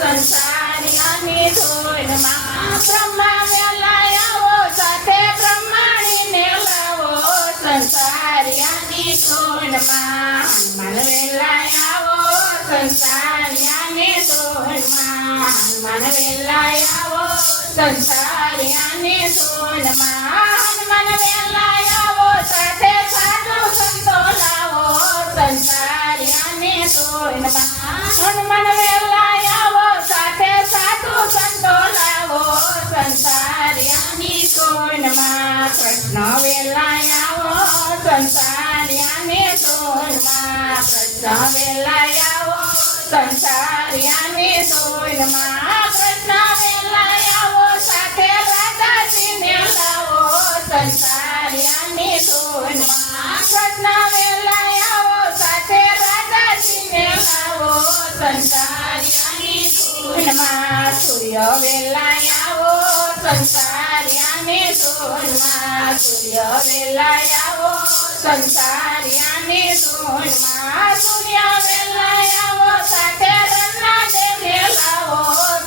સંસારિયાની ધૂનમાં બ્રહ્મા વેલા આવો સાથે બ્રહ્માણીને લાવો સંસારિયાની ધૂનમાં હનુમાન વેલા આવો સંસારિયાની ધૂનમાં હનુમાન વેલા આવો સંસારિયાની ધૂનમાં હનુમાન વેલા આવો સાથે સાધુ સંતો લાવો સંસારિયાની ધૂનમાં હનુમાન વેલા આવો સાથે સાધુ સંતો લાવો સંસારિયાની ધૂનમાં કૃષ્ણ વેલા આવો સંસારિયાની ધૂનમાં કૃષ્ણ વેલા આવો સંસારિયાની ધૂનમાં કૃષ્ણ વેલા આવો સાથે રાધાજીને લાવો સંસારિયાની ધૂનમાં કૃષ્ણ વેલા આવો સાથે રાધાજીને લાવો સંસારિયાની ધૂનમાં સૂર્ય વેલા આવો સંસારિયાની ધૂનમાં સૂર્ય વેલા આવો સંસારિયાની ધૂનમાં સૂર્ય વેલા આવો સાથે રન્નાદેવને લાવો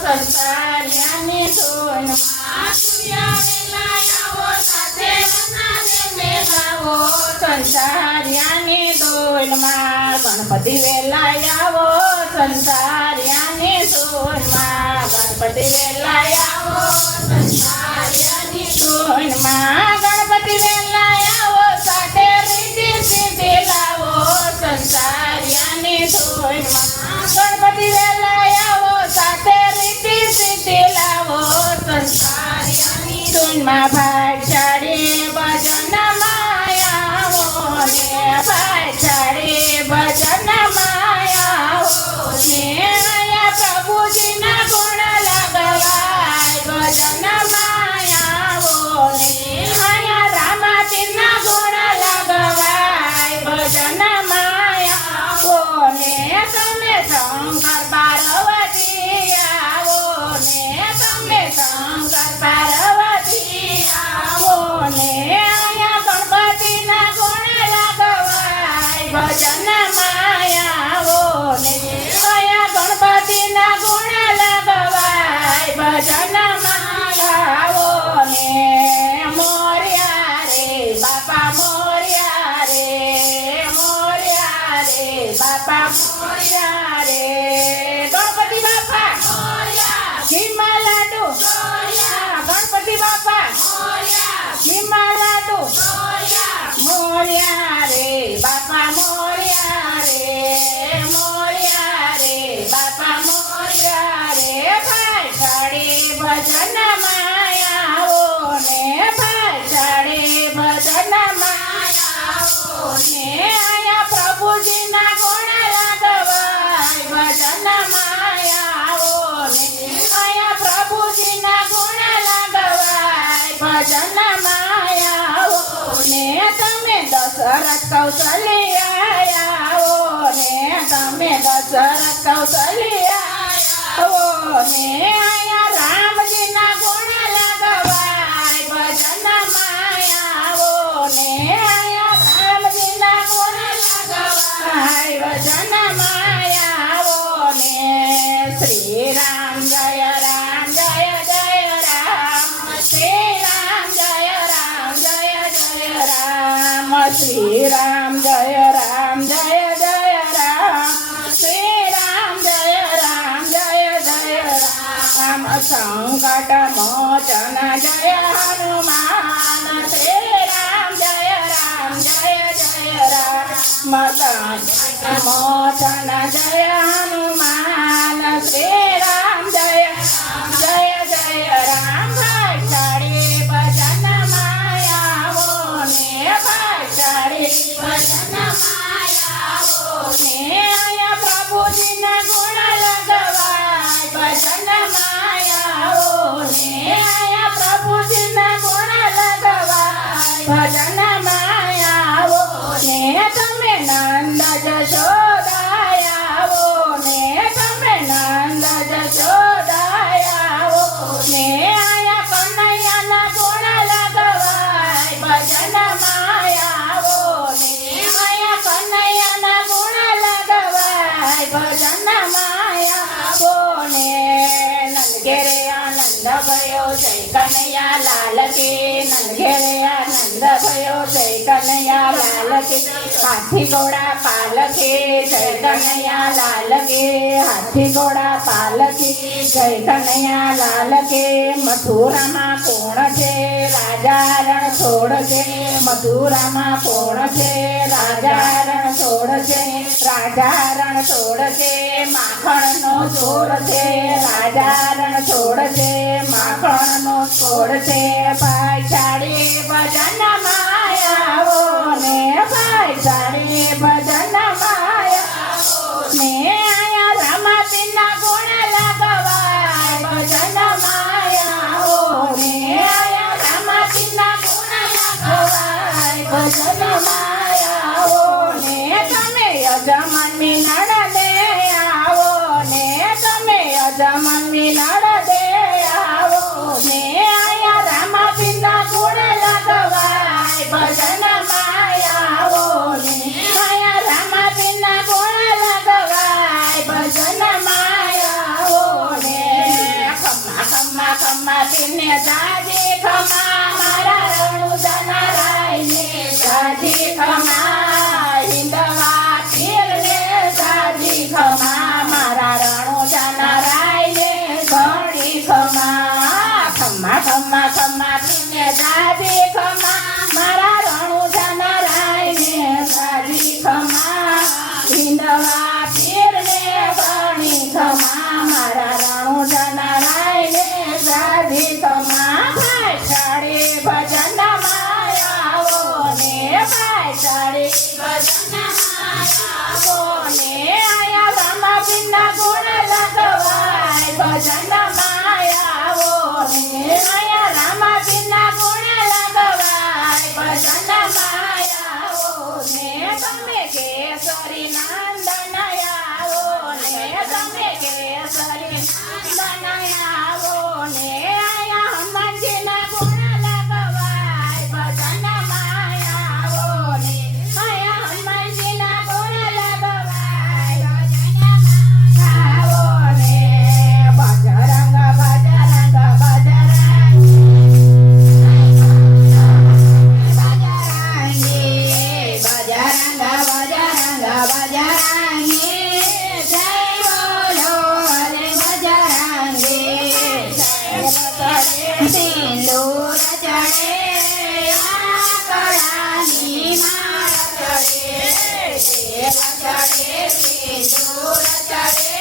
સંસારિયાની ધૂનમાં સૂર્ય વેલા આવો સાથે રન્નાદેવને લાવો સંસારિયાની ધૂનમાં ગણપતિ વેલા આવો સંસારિયાની ધૂનમાં ગણપતિ વેલા આવો સંસારિયાની ધૂનમાં ગણપતિ વેલા આવો સાથે રીતિ સિદ્ધિ લાવો સંસારિયાની ધૂનમાં ગણપતિ વેલા આવો સાથે રીતિ સિદ્ધિ લાવો સંસારિયાની ધૂનમાં ભાઈચારી ભજન માયાવો ને ભાઈચારી ભજન માયાવો ને આયા પ્રભુજીના ગુણ લગવાય ભજન માયાવો ને આયા રામાતીના ગુણ લગવાય ભજન માયાવો ને તમે શંકર પાર્વતી આવો ને તમે શંકર પાર્વતી આવો ને આયા ગણપતિના ગુણ લગવાય ભજન માયાવો ને આયા ગણપતિના ગુણ લગવાય ભજન માયાવો ને મોર્યા રે બાપા મોર્યા રે બાપા મોર્યા રે ગણપતિ બાપા મોર્યા ઘીમાં લાડુ મોર્યા ગણપતિ બાપા મોર્યા ઘીમાં લાડુ મોર્યા રે બાપા મોર્યા રે બાપા મોર્યા રે ભાઈચારી ભજન માયાવો ને ભાઈચારી ભજન માયાવો ને આયા પ્રભુજીના ગુણ લગવાય ભજન માયાવો ને આયા પ્રભુજીના ગુણ લગવાય ભજન માયાવો ને તમે દશરથ કૌશલ્યા આવો ને તમે દશરથ કૌશલ્યા આવો ને આયા રામજીના ગુણ લગવાય ભજન માયાવો ને આયા રામજીના ગુણ લગવાય ભજન માયાવો ને શ્રી રામ જય રામ જય જય રામ શ્રી રામ જય રામ જય જય રામ શ્રી રામ જય રામ જય જય રામ શ્રી રામ જય રામ જય જય રામ સંકટ મોચન જય હનુમાન શ્રી રામ જય રામ સંકટ મોચન જય હનુમાન શ્રી રામ જય રામ ભાઈચારી ભજન માયાવો ને ભાઈચારી ભજન માયાવો ને આયા પ્રભુજીના ગુણ લગવાય ભજન માયાવો ને આયા પ્રભુજીના ગુણ લગવાય ભજન માયાવો ને તમે નંદ જશોદાયાવો ને તમે નંદ જશોદાયાવો ને આયા કનૈયાના ગુણ લગવાય ભજન માયાવો ને આયા કનૈયાના ગુણ લગવાય ભજન માયાવો ને ભયો જય કનૈયા લાલ કી નંદ ઘેરે આનંદ ભયો જય કનૈયા લાલ કી હાથી ઘોડા પાલકી જય કનૈયા લાલ કી હાથી ઘોડા પાલકી જય કનૈયા લાલ કી મથુરામાં કોણ છે રાજા રણ છોડ છે મથુરામાં કોણ છે રાજા રણ છોડ છે રાજા રણ છોડ છે માખણનો છોડ છે રાજા રણ છોડ છે માખણનો છોડ છે ભાઈ ચાડી ભજન માયાવો ને ભાઈ ચાડી ભજન માયાવો ને આયા રમાતીના ગુણ લગવાય ભજન માયાવો ને આયા રમાતીના ગુણ લગવાય ભજન માયાવો ને તમે યજમાન મિલણ દે આવો ને તમે યજમાન મિલણ દે આવો ને આયા રામાપીના ગુણ લગવાય ભજન માયાવો ને આયા રામાપીના ગુણ લગવાય ભજન માયાવો ને ખમ્મા ખમ્મા ખમ્મા તીને દાદી ખમ્મા મારા રણુજાના રાયને દાદી ખમ્મા હિંદવા તીરને દાદી ખમ્મા મારા રણુજાના રાયને ઘણી ખમ્મા ખમ્મા ખમ્મા ખમ્મા તીને દાદી ખમ્મા મારા રણુજાના રાયને દાદી ખમ્મા હિંદવા તીરને ઘણી ખમ્મા મારા રણુજાના રાયને દાદી ખમ્મા ભાઈ ચાડી ભજન માયાવો ને ભાઈ ચાડી ભજન માયાવો ને આયા રામાપીના ગુણ લગવાય ભજન માયાવો ને આયા રામાપીના ગુણ લગવાય ભજન માયાવો ને તમે કેસરી નંદન આવો ને તમે કેસરી નંદન આવો ને આયા હનુમાનજીના ગુણ લગવાય ભજન માયાવો ને આયા હનુમાનજીના ગુણ લગવાય ભજન માયાવો ને બજરંગ બજરંગ બજરંગી બજરંગ બજરંગી જય બોલો હરે બજરંગી સિંદૂર ચડે આકડાની માળ ચડે સિંદૂર ચડે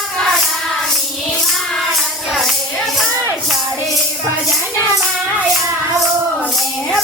આકડાની માળ ચડે ચાડી ભજન માયાવો ને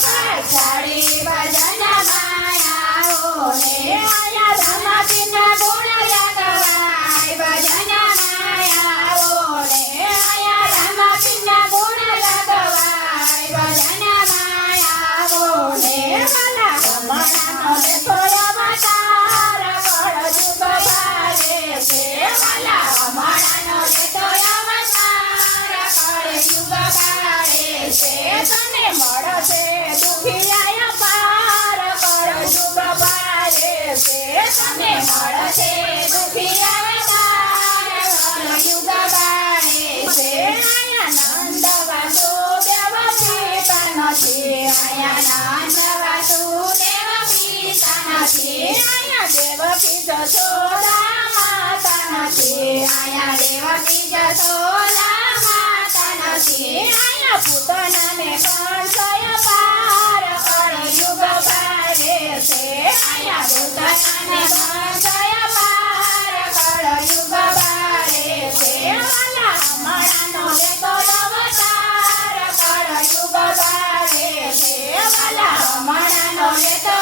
ચાડી ભજન માયાવો ને આયા રમાતીના ગુણ લગવાય ભજન માયાવો ને આયા રમાતીના ગુણ લગવાય ભજન માયાવો ને ભલા રમણાનો લેતો અવતાર કળયુગ ભારે છે ભલા રમણાનો લેતો અવતાર કળયુગ ભારે છે તને મળશે દુખિયા પાર કળયુગ ભારે છે તને મળશે દુખિયા પાર કળયુગ ભારે છે આયા નંદ વાસુદેવ પિતા નથી આયા નંદ વાસુદેવ પિતા નથી આયા દેવકી જશોદા માતા નથી આયા દેવકી જશોદા માતા નથી આયા પૂતનાને કંસય પાર કળયુગ ભારે છે આયા પૂતનાને કંસય પાર કળયુગ ભારે છે વાલા હમણાંનો લેતો અવતાર કળયુગ ભારે છે વાલા હમણાંનો લેતો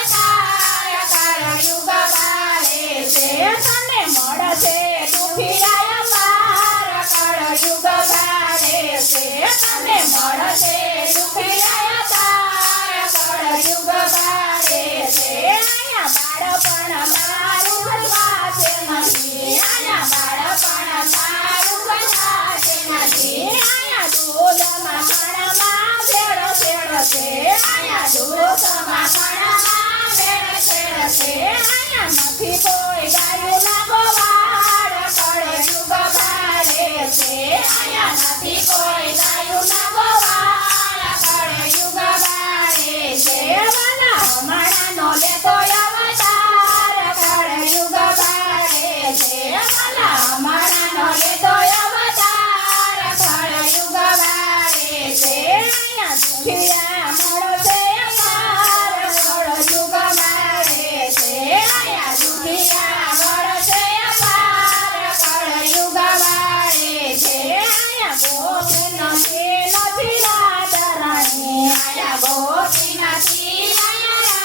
અવતાર કળયુગ ભારે છે તને મળશે દુખિયા પાર કળયુગ ભારે છે તને મળશે દુખિયા પાર કળયુગ ભારે છે આયા બાળપણ મારું ભજવાશે નથી આયા બાળપણ મારું ભજવાશે નથી આયા દૂધ માખણમાં ભેળો ભેળ છે આયા દૂધ માખણમાં ભેળ ભેળ છે આયા નથી કોઈ ગાયું ના ગોવાળ કળયુગ ભારે છે આયા નથી કોઈ ગાયું ના ગોવાળ કળયુગ બાળે છે વાલા હમણાંનો લેતો અવતાર કળયુગ બાળે છે વાલા હમણાંનો લેતો અવતાર કળયુગ બાળે છે અહીંયા દુખિયા મળો છે અમાર કળયુગ બાળે છે અહીંયા દુખિયા મળો છે અમાર કળયુગ બાળે છે અહીંયા ગોપી નથી રાધારાણી અહીંયા ગોપી નથી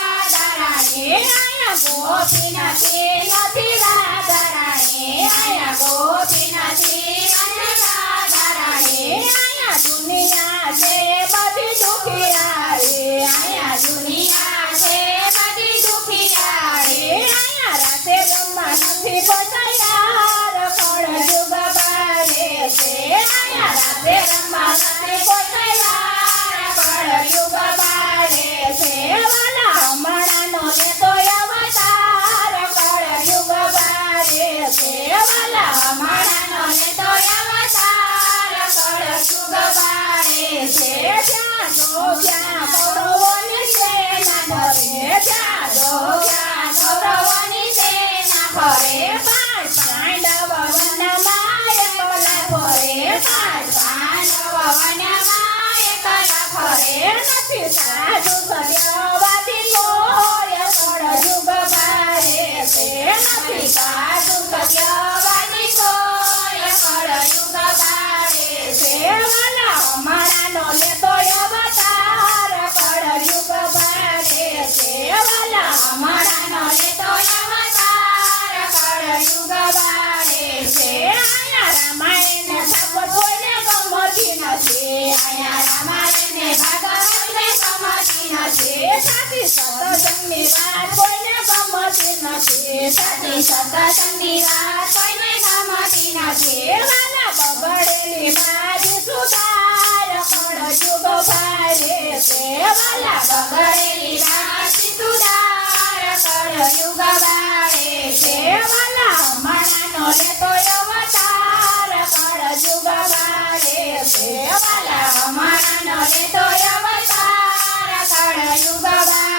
રાધારાણી અહીંયા ગોપી નથી રાધારાણી અહીંયા ગોપી નથી રાધારાણી અહીંયા દુનિયા છે બધી દુખિયારી અહીંયા દુનિયા છે બધી દુખિયારી અહીંયા રાતે રમવા નથી પહોંચાયાર કળયુગ બાળે છે અહીંયા રાતે રમવા નથી પહોંચાયાર કળયુગ બાળે છે વાલા હમણાંનો લેતો અવતાર કળયુગ બાળે છે વાલા હમણાંનો લેતો અવતાર કળયુગ બાળે છે જ્યાં જો ત્યાં કૌરવોની સેના ફરે જ્યાં જો ત્યાં કૌરવોની સેના ફરે પાંચ પાંડવ વનમાં એકલા ફરે પાંચ પાંડવ વનમાં એકલા ફરે નથી સાધુ સત્યવાદી કોઈ કળયુગ બાળે છે નથી સાધુ સત્યવાદી કોઈ કળયુગ બાળે છે વાલા હમણાંનો લેતો અવતાર કળયુગ બાળે છે વાલા હમણાંનો લેતો અવતાર કળયુગ બાળે છે અહીંયા રામાયણ ભાગવત કોઈને ગમતી નથી અહીંયા રામાયણ ભાગવતને ગમતી નથી સાચી સત્સંગની વાત કોઈને ગમતી નથી સાચી સત્સંગની વાત કોઈને ગમતી નથી વાલા બગડેલી બાજી સુધાર કળયુગ બાળે છે વાલા બગડેલી બાજી સુધાર કળયુગ બાળે છે વાલા હમણાંનો લેતો અવતાર કળયુગ બાળે છે વાલા હમણાંનો લેતો અવતાર કળયુગ બાળે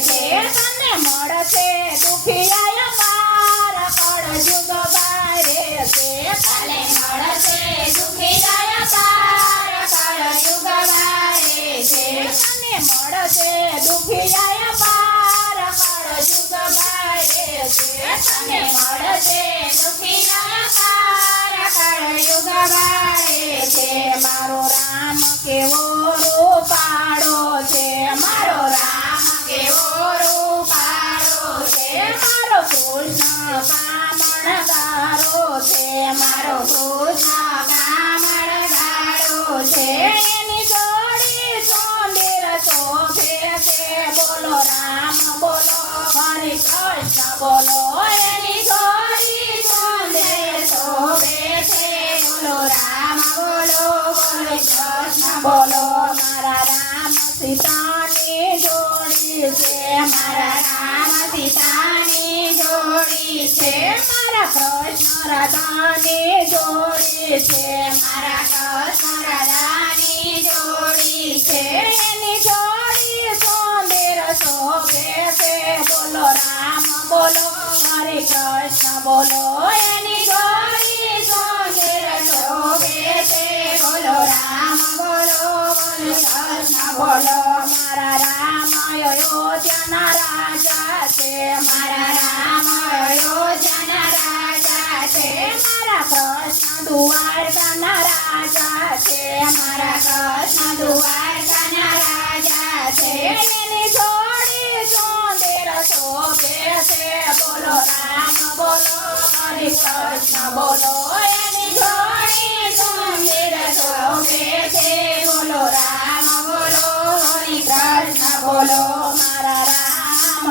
છે તને મળશે દુખિયા અમાર કળયુગ બાળે છે તને મળશે દુખિયા અમાર કળયુગ બાળે છે તને મળશે દુખિયા અમાર કળયુગ બાળે છે તને મળશે દુખિયા અમાર કળયુગ બાળે છે મારો રામ કેવો રૂપાળો છે મારો રામ કેવો રૂપાળો છે મારો કૃષ્ણ કામણગારો છે મારો કૃષ્ણ કામણગારો છે એની જોડી સુંદર શોભે છે બોલો રામ બોલો હરે કૃષ્ણ બોલો એની જોડી સુંદર શોભે છે બોલો રામ બોલો હરે કૃષ્ણ બોલો મારા રામ સીતાની જોડી છે મારા રામ સીતાની જોડી છે મારા કૃષ્ણ રાધાની જોડી છે મારા કૃષ્ણ રાધાની જોડી છે એની જોડી સુંદર શોભે છે બોલો રામ બોલો હરે કૃષ્ણ બોલો એની જોડી સુંદર શોભે છે બોલો રામ બોલો હરે કૃષ્ણ બોલો મારા રામ અયોધ્યાના રાજા છે મારા રામ અયોધ્યાના રાજા છે મારા કૃષ્ણ દ્વારકાના રાજા છે મારા કૃષ્ણ દ્વારકાના રાજા છે એની જોડી સુંદર શોભે છે બોલો રામ બોલો હરે કૃષ્ણ બોલો એની જોડી સુંદર શોભે છે બોલો રામ બોલો હરે કૃષ્ણ બોલો મારા રામ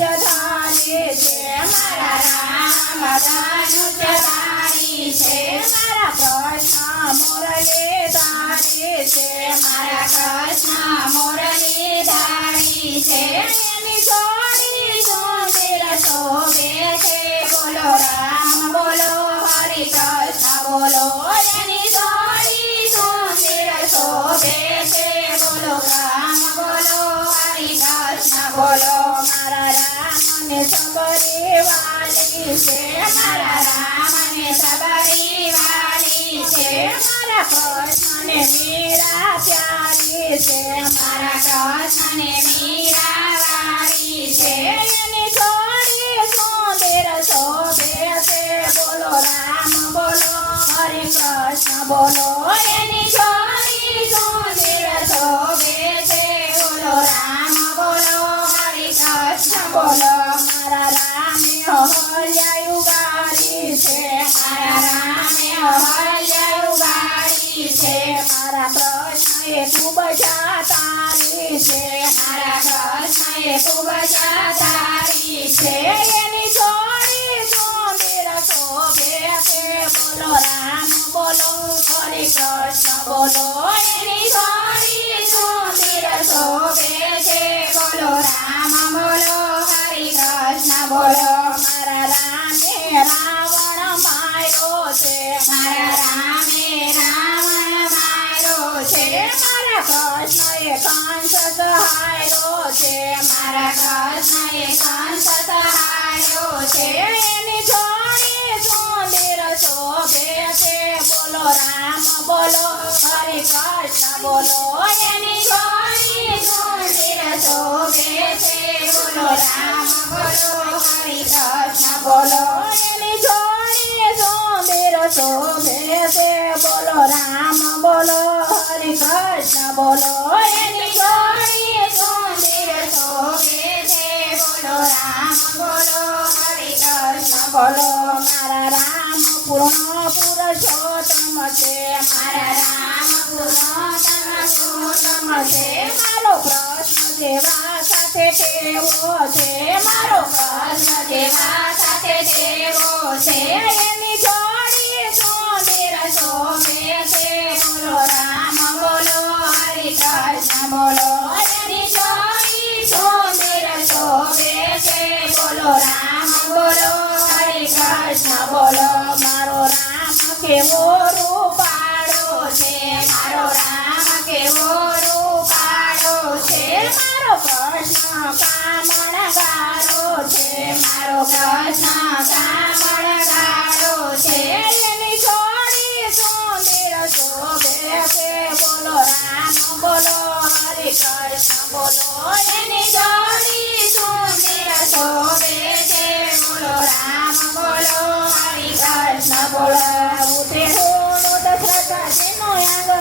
ધનુષધારી છે મારા રામ ધનુષધારી છે મારા કૃષ્ણ મુરલીધારી છે મારા કૃષ્ણ મુરલીધારી છે એની જોડી સુંદર શોભે છે બોલો રામ બોલો હરે કૃષ્ણ બોલો એની જોડી શોભે છે બોલો રામ બોલો હરિ કૃષ્ણ બોલો મારા રામને સબરી વાલી છે મારા રામને સબરી વાલી છે મારા કૃષ્ણને મીરા પ્યારી છે મારા કૃષ્ણને મીરા વાળી છે એની થોડી સુંદર શોભે છે બોલો રામ બોલો હરિ કૃષ્ણ બોલો એની થોડી સુંદર શોભે છે બોલો રામ બોલો હરિ કૃષ્ણ બોલો મારા રામે અહલ્યા ઉગાડી છે મારા રામે અહલ્યા ઉગાડી છે મારા કૃષ્ણએ ખૂબ જાતારી છે મારા કૃષ્ણએ ખૂબ જાતારી છે એની થોડી સુંદર શોભે છે બોલો રામ બોલો હરિ કૃષ્ણ બોલો એની થોડી સુંદર શોભે છે બોલો રામ બોલો હરિ કૃષ્ણ બોલો મારા રામે રાવણ માર્યો છે મારા રામે રાવણ માર્યો છે મારા કૃષ્ણએ કંસ સહાર્યો છે મારા કૃષ્ણએ કંસ સહાર્યો છે એની થોડી સુંદર શોભે છે બોલો રામ બોલો હરિ કૃષ્ણ બોલો એની થોડી સુંદર શોભે છે બોલો રામ બોલો હરિ કૃષ્ણ બોલો એની થોડી સુંદર શોભે છે બોલો રામ બોલો હરિ કૃષ્ણ બોલો એની થોડી સુંદર શોભે છે બોલો રામ બોલો હરિ કૃષ્ણ બોલો મારા રામ પૂર્ણ પુરુષોત્તમ છે મારા રામ પુરુષોત્તમ છે મારો કૃષ્ણ જેવા સાથે ટેવો છે મારો કૃષ્ણ જેવા સાથે ટેવો છે એની થોડી સુંદર શોભે છે બોલો રામ બોલો હરિ કૃષ્ણ બોલો એની થોડી સુંદર શોભે છે બોલો રામ બોલો હરિ કૃષ્ણ બોલો મારો રામ કેવો રૂપાળો છે મારો રામ કેવો રૂપાળો છે મારો કૃષ્ણ કામણગારો છે મારો કૃષ્ણ કામણગારો છે એની થોડી સુંદર શોભે છે બોલો રામ બોલો હરિ કૃષ્ણ બોલો એની થોડી સુંદર શોભે છે બોલો રામ બોલો હરિ કૃષ્ણ બોલો ઉતે રોડો દશરથજીનો આંગણો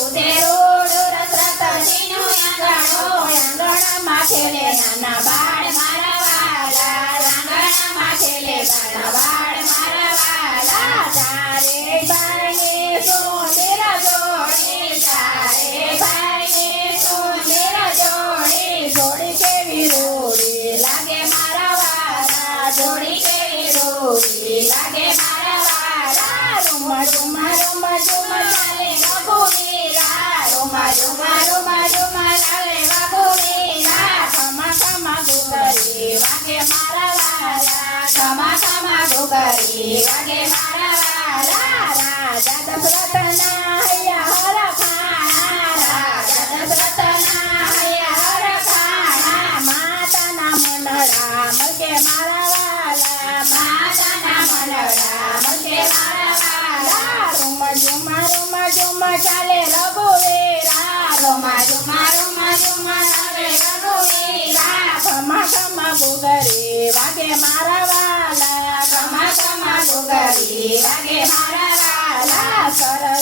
ઉતે રોડો દશરથજીનો આંગણો આંગણમાં ખેલે નાના બાળ મારા વાલા આંગણમાં ખેલે નાના બાળ મારા વાલા તારે ભાઈને સુંદર જોડી તારે ભાઈને સુંદર જોડી જોડી કેવી રૂડી લાગે મારા વાલા જોડી કેવી રૂડી લાગે મારા વાલા રૂમા રૂમા રૂમા રૂમા ચાલે રઘુવીરા રૂમા રૂમા રૂમા રૂમા ચાલે રઘુવીરા ખમા ખમા ગુગરી વાગે મારા વાલા ખમા ખમા ગુગરી વાગે મારા વાલા રાજા દશરથના હૈયા હરખાણા રાજા દશરથના હૈયા હરખાણા માતાના મંડળા મળકે મારા વાલા માતાના મંડળા મળકે મારા વાલા રૂમા ઝુમા રૂમા ઝુમા ચાલે રઘુવીરા રૂમા ઝુમા રૂમા ઝુમા ચાલે રઘુવીરા ખમા ખમા ગુગરી વાગે મારા વાલા ખમા ખમા ગુગરી વાગે મારા વાલા સર્વે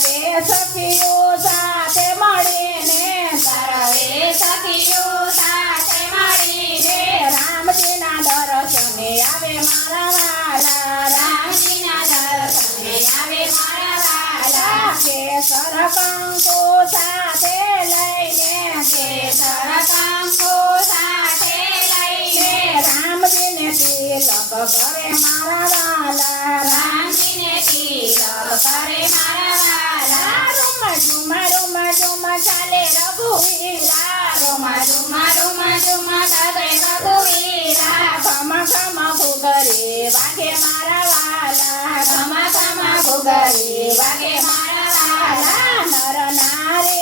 સખીઓ સાથે મળીને સર્વે સખીઓ સાથે મળીને રામજીના દર્શને આવે મારા વાલા રામજીના દર્શને આવે મારા વાલા કેસર કંકુ સાથે લઈને કેસર કંકુ સાથે લઈને રામજીને તિલક કરે મારા વાલા રામજીને તિલક કરે મારા વાલા રૂમા ઝુમા રૂમા ઝુમા ચાલે રઘુવીરા રૂમા ઝુમા રૂમા ઝુમા ચાલે રઘુવીરા ખમા ખમા ઘુઘરી વાગે મારા વાલા ખમા ખમા ઘુઘરી વાગે મારા વાલા નર નારી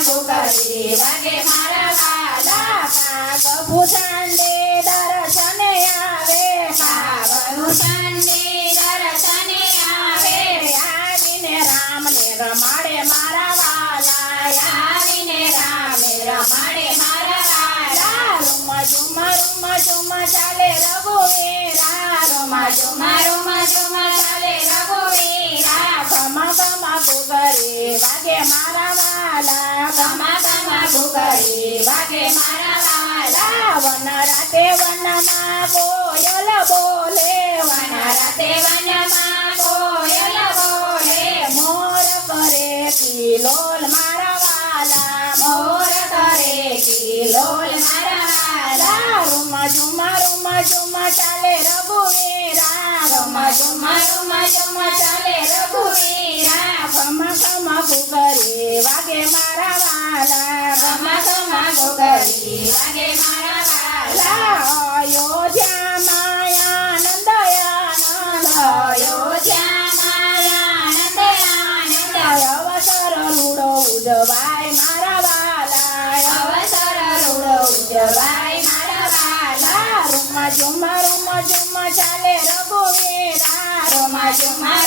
ઘૂઘરી વાગે મારા વાલા કાગભુ ચાંદે દર્શને આવે કાગભુ ચાંદે દર્શને આવે આવીને રામને રમાડે મારા વાલા આવીને રામે રમાડે મારા વાલા રૂમા ઝુમા ચાલે રઘુવીરા રૂમા ઝુમા ચાલે રઘુવીરા ઘમા ઘૂઘરી વાગે મારા વાલા ઘૂઘરી વાગે મારા વાલા વન રાતે વનમાં કોયલ બોલે વન રાતે વનમાં કોયલ બોલે મોર કરે કિલોલ મારા વાલા મોર કરે કિલોલ મારા વાલા રૂમા ઝુમા ચાલે રઘુવીરા રૂમા ઝુમા ચાલે રઘુવીરા ઘમા ઘૂઘરી વાગે મારા વાલા ઘમા ઘૂઘરી વાગે મારા વાલા અયોધ્યા માયાનંદ અવસર રૂડો ઉજવાય મારા વાલા અવસર રૂડો ઉજવાય મારા વાલા રૂમા ઝુમા ચાલે રઘુવીરા રૂમા ઝુમા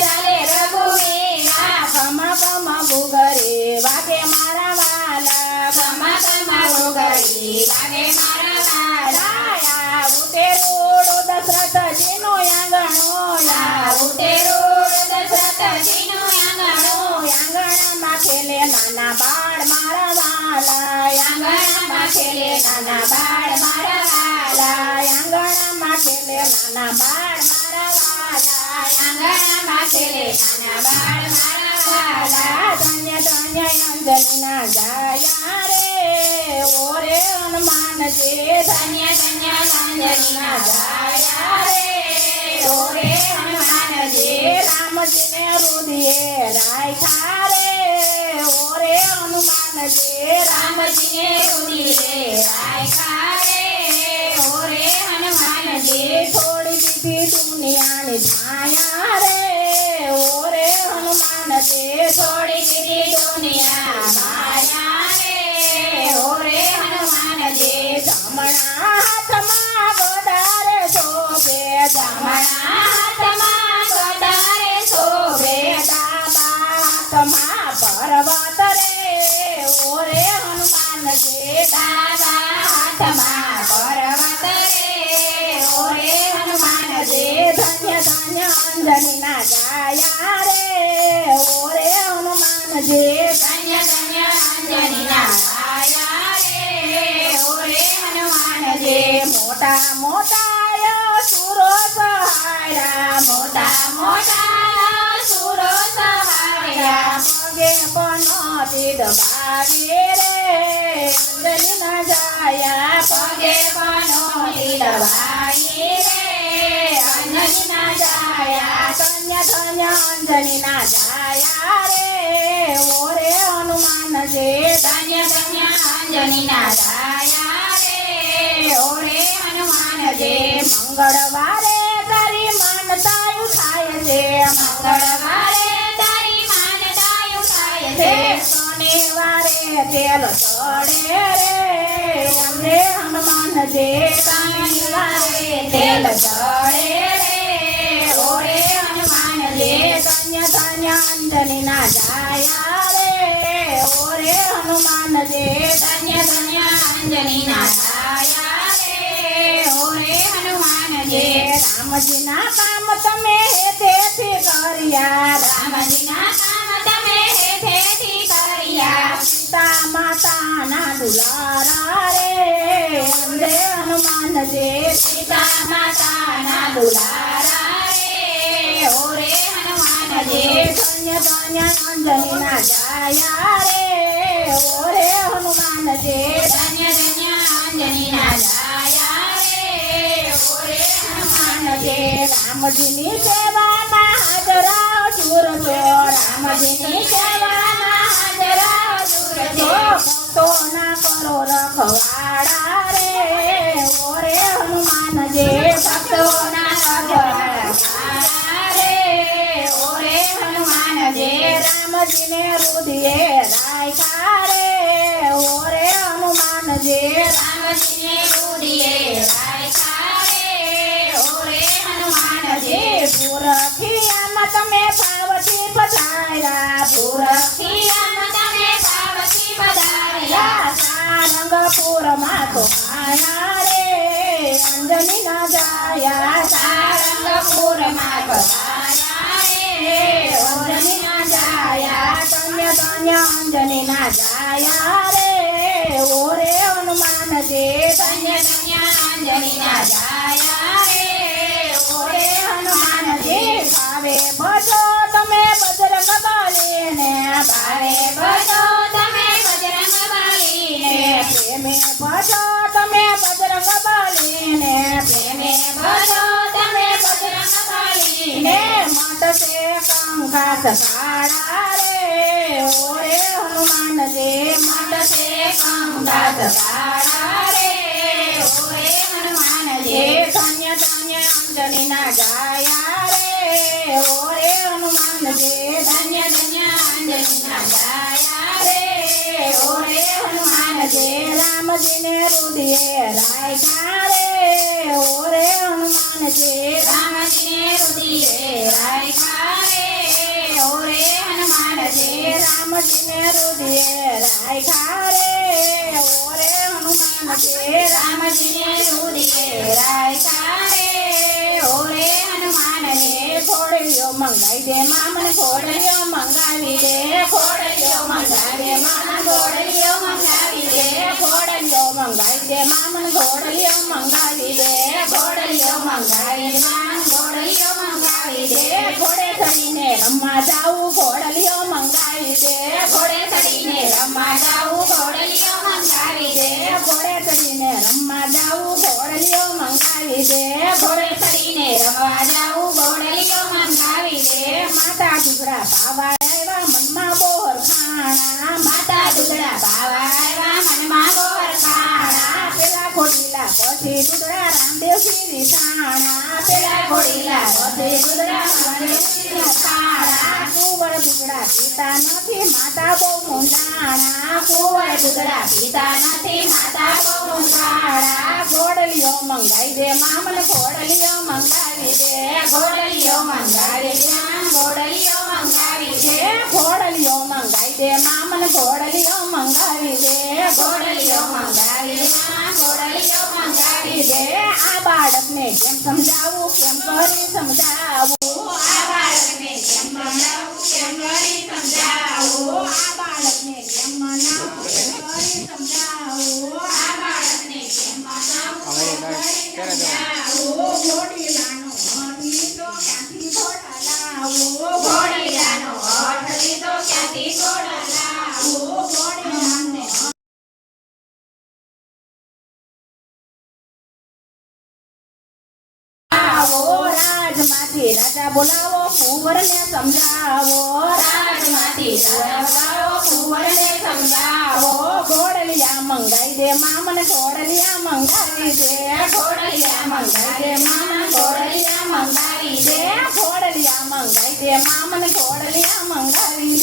ચાલે રઘુવીરા ઘમા ઘૂઘરી વાગે મારા વાલા ઘમા ઘૂઘરી વાગે મારા વાલા ઉતે રોડો દશરથજીનો આંગણો ઉતે રોડો દશરથજીનો આંગણો આંગણામાં ખેલે નાના બાળ મારા વાલા આંગણામાં ખેલે નાના બાળ મારા વાલા આંગણામાં ખેલે નાના બાળ મારા વાલા આંગણામાં ખેલે નાના બાળ મારા વાલા ધન્ય અંજલિના જાયા રે ઓરે હનુમાનજી ધન્ય અંજલિના જાયા રે ઓરે હનુમાનજી રામજીને હૃદયે રાખ્યા રે ઓરે હનુમાનજી રામજીને હૃદયે રાખ્યા રે ઓરે હનુમાનજી છોડી દીધી દુનિયાની છાયા રે ઓરે હનુમાનજી છોડી દીધી દુનિયા માયા રે ઓરે હનુમાનજી જમણા હાથમાં ગદારે શોભે જમણા હાથમાં ગદારે શોભે ડાબા હાથમાં પર્વત રે ઓરે હનુમાનજી ડાબા હાથમાં પર્વત રે ઓરે હનુમાનજી ધન્ય અંજલિના જાયા રે ઓરે હનુમાનજી ધન્ય અંજલિના જાયા રે ઓરે હનુમાનજી મોટા સુરો સહાયા મોટા સુરો સહાયા પગે પનોતી દબાવી રે અંજલિના જાયા પગે પનોતી દબાવી રે અંજલિના જાયા ધન્ય અંજલિના જાયા રે ઓરે હનુમાનજી ધન્ય અંજલિના જાયા રે ઓરે હનુમાનજી મંગળવારે તારી માનતા ઉઠાય છે મંગળવારે તારી માનતા ઉઠાય છે શનિવારે તેલ ચડે રે અમને હનુમાનજી શનિવારે તેલ ચડે રે ઓરે હનુમાનજી ધન્ય અંજલિના જાયા રે ઓરે હનુમાનજી ધન્ય અંજલિના જાયા રે ઓરે હનુમાનજી રામજીના કામ તમે હેતેથી કર્યા રામજીના કામ તમે હેતેથી કર્યા સીતા માતાના દુલારા રે અંદે હનુમાનજી સીતા માતાના દુલારા રે ઓરે હનુમાનજી ધન્ય અંજલિના જાયા રે ઓરે હનુમાનજી ધન્ય અંજલિના જાયા રે ઓરે હનુમાનજી રામજીની સેવામાં હાજરા સુરજો રામજીની સેવામાં હાજરા સુરજો ભક્તોના કરો રખવાડા રે ઓરે હનુમાનજી ભક્તોના રખવાડા રે ઓરે હનુમાનજી રામ રામજીને રુધિરે રાખ્યા રે ઓરે હનુમાનજી રામજીને રુધિરે રાખ્યા રે ઓરે હનુમાનજી પુરખિયામાં તમે ભાવથી પધાર્યા પુરખિયામાં તમે ભાવથી પધાર્યા સારંગપુરમાં તો આયા રે અંજની ના જાયા સારંગપુરમાં પધાર્યા રે અંજની ના જાયા ધન્ય ધન્ય અંજની ના જાયા રે ઓરે હનુમાનજી ધન્ય ધન્ય અંજનીના જાયા રે ઓરે હનુમાનજી ભાવે ભજો તમે બજરંગ બલીને ભાવે ભજો તમે બજરંગ બલીને પ્રેમે ભજો તમે બજરંગ બલીને પ્રેમે ભજો તમે બજરંગ બલીને મટશે કંકાસ કાળા રે ઓરે હનુમાનજી મટશે કંકાસ કાળા રે ઓરે હનુમાનજી ધન્ય ધન્ય અંજનીના જાયા રે ઓરે હનુમાનજી ધન્ય ધન્ય અંજનીના જાયા રે ઓરે હનુમાનજી રામજીને રુધિરે રાખ્યા રે ઓરે હનુમાનજી રામજીને રુધિરે રાખ્યા રે ઓરે હનુમાનજી રામજીને રુધિરે રાખ્યા રે ઓરે હનુમાનજી રામજીને રુધિરે રાખ્યા રે ઓરે હનુમાનજી ઘોડલીઓ મંગાવી દે મામન ઘોડલીઓ મંગાવી દે ઘોડલીઓ મંગાવી દે મામન ઘોડલીઓ મંગાવી દે ઘોડલીઓ મંગાવી દે મામન ઘોડલીઓ મંગાવી દે ઘોડલીઓ મંગાવી દે મામન ઘોડલીઓ મંગાવી દે ઘોડે ચડીને રમવા જાવું ઘોડલીઓ મંગાવી દે ઘોડે ચડીને રમવા જાવું ઘોડલીઓ મંગાવી દે ઘોડે ચડીને રમવા જાવું ઘોડલીઓ મંગાવી દે ઘોડે ચડીને રમવા જાવું ઘોડલીઓ મંગાવી દે માતા દુગડા પાવા આવ્યા મનમાં બોર ખાણા માતા દુધડા ભાવા આવ્યા મનમાં બોર ખાણા પેલા ખોડીલા પછી દુગડા રામદેવજી વિસાણા પેલા ઘોડીલા પછી દુધડા રામદેવજીના ખાણા કુંવર દુગડા પીતા નથી માતા બહુ મૂંઝાણા કુંવર દુધડા પીતા નથી માતા બહુ મૂંઝાણા ઘોડલીઓ મંગાવી દે મામન ઘોડલીઓ મંગાવી દે ઘોડલીઓ મંગાવી દે ઘોડલીઓ મંગાવી દે ઘોડલીઓ મંગાવી દે મામન ઘોડલીઓ મંગાવી દે ઘોડલીઓ મંગાવી દે ઘોડલીઓ મંગાવી દે આ બાળકને કેમ સમજાવું કેમ કરી સમજાવું આ બાળકને કેમ સમજાવું કેમ કરી સમજાવું આ બાળકને કેમ મનાવું કેમ કરી સમજાવું આ બાળકને કેમ મનાવું કેમ કરી સમજાવું ઘોડીલાનો હાથ લીધો ક્યાંથી ઘોડા લાવો ઘોડીલાનો હાથ લીધો ક્યાંથી ઘોડા લાવો ઘોડીલાને આવો રાજમાંથી રાજા બોલાવો કુંવરને સમજાવો રાજમાંથી બોલાવો કુંવરને સમજાવો ઘોડલિયા મંગાઈ દે મામન ઘોડલિયા મંગાવી દે ઘોડલિયા મંગાવી દે મામન ઘોડલિયા મંગાવી દે ઘોડલિયા મંગાઈ દે મામન ઘોડલિયા મંગાવી દે